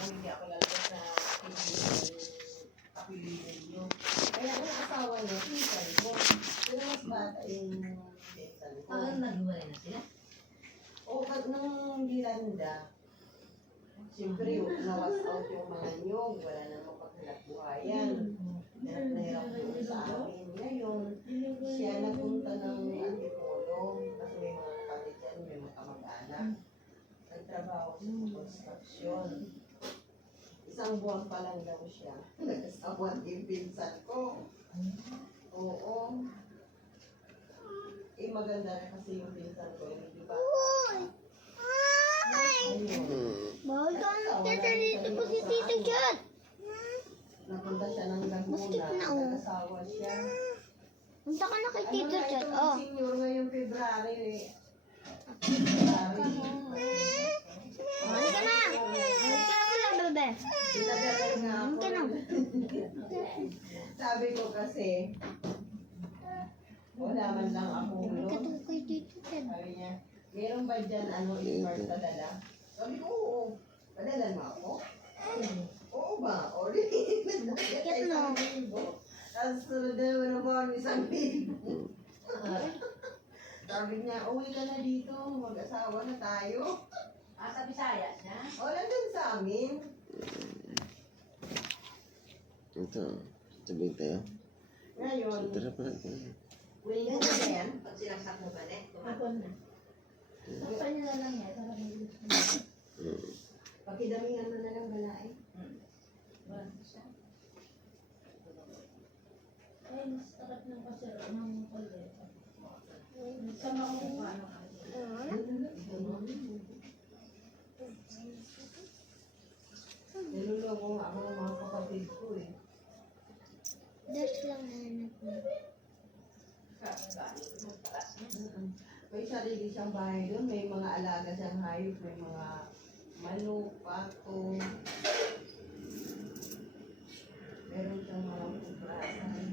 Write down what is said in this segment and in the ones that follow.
hindi ako lalabas na kapilinan nyo. Kaya ang asawa niya, pinsan ko. Pero mas bata yung pinsan ko. Naghiwalay na sila? O, nung Miranda, siyempre nawas out yung mga nyog, wala namang paghanap buhayan. Nahirap po sa amin. Ngayon, siya nagpunta ng Antipolo kasi may mga kapatid dyan, may mga kamag-anak. Nagtrabaho sa construction. Isang buwan pa lang daw siya. Nagkasawan yung pinsan ko. Oo. Eh, maganda na kasi yung pinsan ko. Hindi ba? Bawal ka dito po si Tito Chat. Napunta siya ng Laguna. Maskip na, oh. Nagkasawa siya. Punta ka na kay Tito Chat. Oh. Senior ngayong February eh. Balik ka na. Balik ka na pala, bebe. Pinadagal nga ako. Balik ka na. Sabi ko kasi, wala man lang ako. Balik ka to kay Tito Chat. Sabi niya, meron ba dyan smart na dala? Sabi ko, oo. Padalan mo ako? Oo ba? O, Bakit no? Tapos sunod na naman ang buwan, 1,000. Sabi niya, uwi ka na dito. Mag-asawa na tayo. Sa Visayas na? O, nandun sa amin. Ito, sabihin tayo. Ngayon, Tara pa natin. willing ko na yan. Pag sinaksak mo ba eh? Hapon na. Hapon na lang yan. Pakidamihan mo na lang balay. Ay, mas takat ng kasero ng kaleta. Sama ko kung paano ka. Niluloko nga ako ng mga kapatid ko eh. Dash lang hanap mo. May sarili siyang bahay doon, may mga alaga siyang hayop, may mga manok, pato. Meron siyang mga puprasan.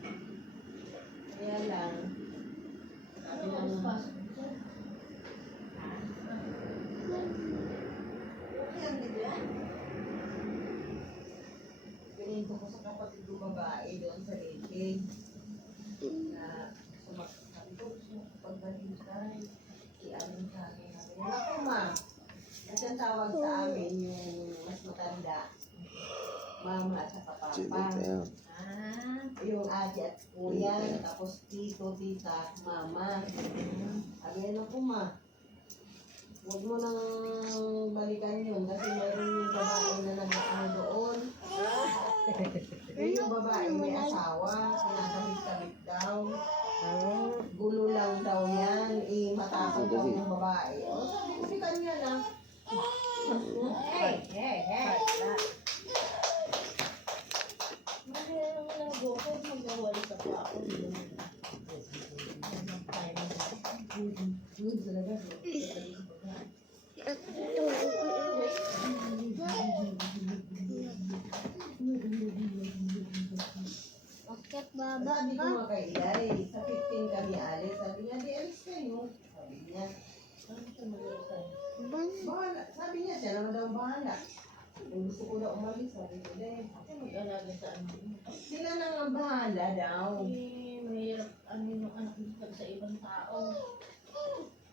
Kaya lang, sabi ng okay ang bigyan. Pinito ko sa kapatid ko babae doon sa Leyte. Na sumaksabi ko, pagbalikan, i-amin sa amin. Naku ma, kasi ang tawag sa amin yung mas matanda. Mama at saka Sabihin papa. tayo. Yung ate at kuya, tapos tito, tita, mama. Sabi ano po ma, huwag mo nang balikan yun kasi meron yung babae na nag-ano doon. Yung babae may asawa, kinakamit-kamit daw. Gulo lang daw yan, matakot daw yung babae. O sabi ko si kanya na. Hey, hey, hey. Mayroong lago ko magawali sa pa ako. Bakit baba Sabi ko ka? nga kay Ilay, sa 15 kami alis. Sabi niya, di alis kayo. Sabi niya, bahala. Sabi niya, siya naman daw bahala. Kung gusto ko na umalis, sabi ko, di. Mag-alaga sa amin. Sila nang ang bahala daw. Eh, mahirap yung anak nito sa ibang tao.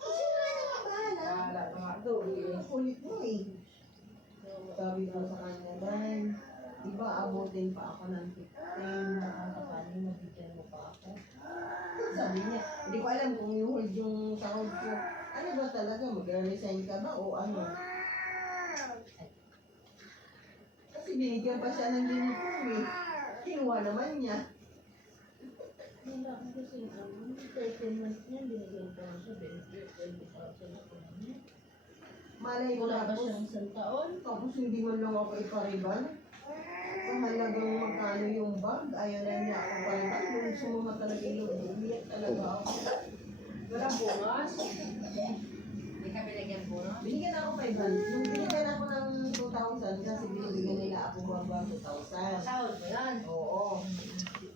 Sila nang ang bahala. Wala na nga doon. Ang kulit mo eh. Sabi ko sa kanya, dahil, di ba abutin pa ako ng 15, nakakakali, mabigyan mo pa ako. Sabi niya, hindi ko alam kung i-hold yung sahod ko. Ano ba talaga, mag-resign ka ba o ano? Kasi binigyan pa siya ng uniform eh. Kinuha naman niya. Wala kasi 13 months niya, binigyan ko lang siya, 20,000 ako niya. Malay ko Wala pa tapos, siyang isang taon. tapos hindi man lang ako ipariban. Mahalagang magkano yung bag, ayaw na niya ako pariban. Nung sumama talaga yung umiyak talaga ako. Wala bungas. Hindi ka binigyan po, no? Binigyan ako 500. Nung binigyan ako ng 2,000 kasi binibigyan nila ako baba 2,000. Sahod mo yan. Oo.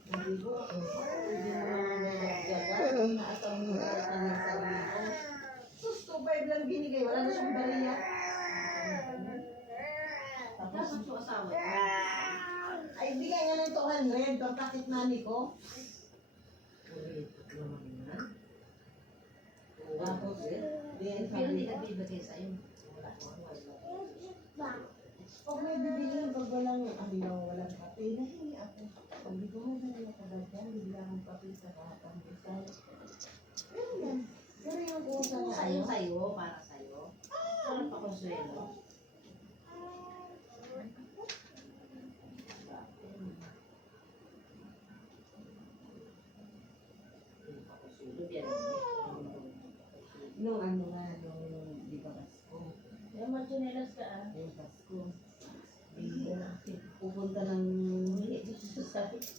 Hindi ko, hindi mo naman nagagaga. Inaasam mo na ang sarili ko. Sus, 2,500 lang binigay. Wala na siyang bariya. Tapos Nasaan yung asawa? Ay, bigay nga ng 200. Ang pocket money ko. Tapos, then Pero hindi sabi ka ko, bibigay sa'yo. pag may bibiliin, pag walang walang kape, nahingi ako. Sabi ko, may nakagagyan, bigla akong kape sa kakapambusan. Pero yan. Pero yung kusa na Sa'yo, ano, sa'yo, para sa'yo. Para pa konsuelo. nung ano nga, nung di ba Pasko, Yung machinelas ka ah. yung Pasko, pupunta ng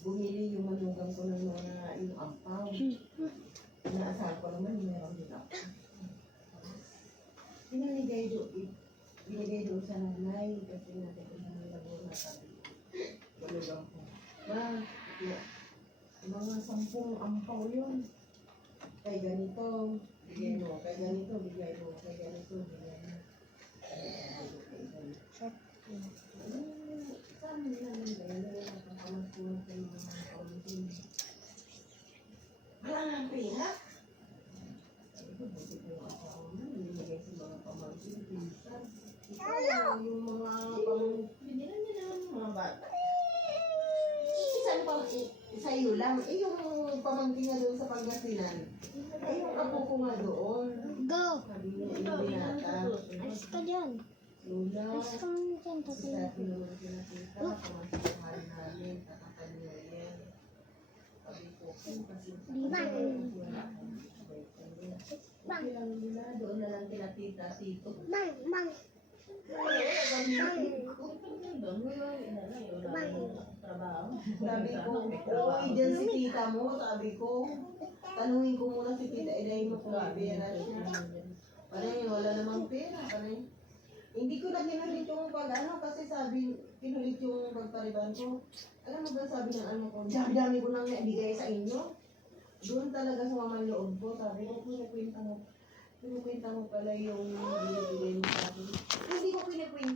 bumili yung manugang ko ng mga yung ampaw. Inaasahan ko naman, meron din ako. Binigay doon sa nanay kasi natin ko ng labor na sabi. Manugang ko. Ma, mga 10 ampaw yun. Kay ganito, bigay mo. Kay ganito, bigay mo. Kay ganito, bigay mo. Saan nila nang gano'n? Nakakamaskuhan sa mga pamangkin. Wala nang pera. Sabi ko, buti ko yung asawa mo. Binigay sa mga pamangkin. Pinsan. Ikaw, yung mga pamangkin. Binilan nila ng mga bata. Isang sa'yo lang. Eh, yung pamangkin nga doon sa Pangasinan. Eh, yung apo ko nga doon. Go! Sabi niya, hindi nata. Alis ka dyan. Lula. Alis ka muna dyan, Kasi tatay. dati naman pinakita, kumasamahan namin, tatatan niya yan. Sabi ko, kasi Bang! okay lang nila, doon na lang kila tita Sito. Bang! Bang! Sabi ko, uwi dyan si tita mo, sabi ko. Tanungin ko muna si tita, ilayin mo kung may pera siya. Panay, wala namang pera, panay. Hindi ko na kinulit yung pag-ano kasi sabi, kinulit yung pagpariban ko. Alam mo ba sabi ng ano ko, dami-dami ko nang ibigay sa inyo. Doon talaga sumama yung loob ko. Sabi ko, kinukwenta mo pala yung binibigay mo sa akin. Hindi ko kinukwenta.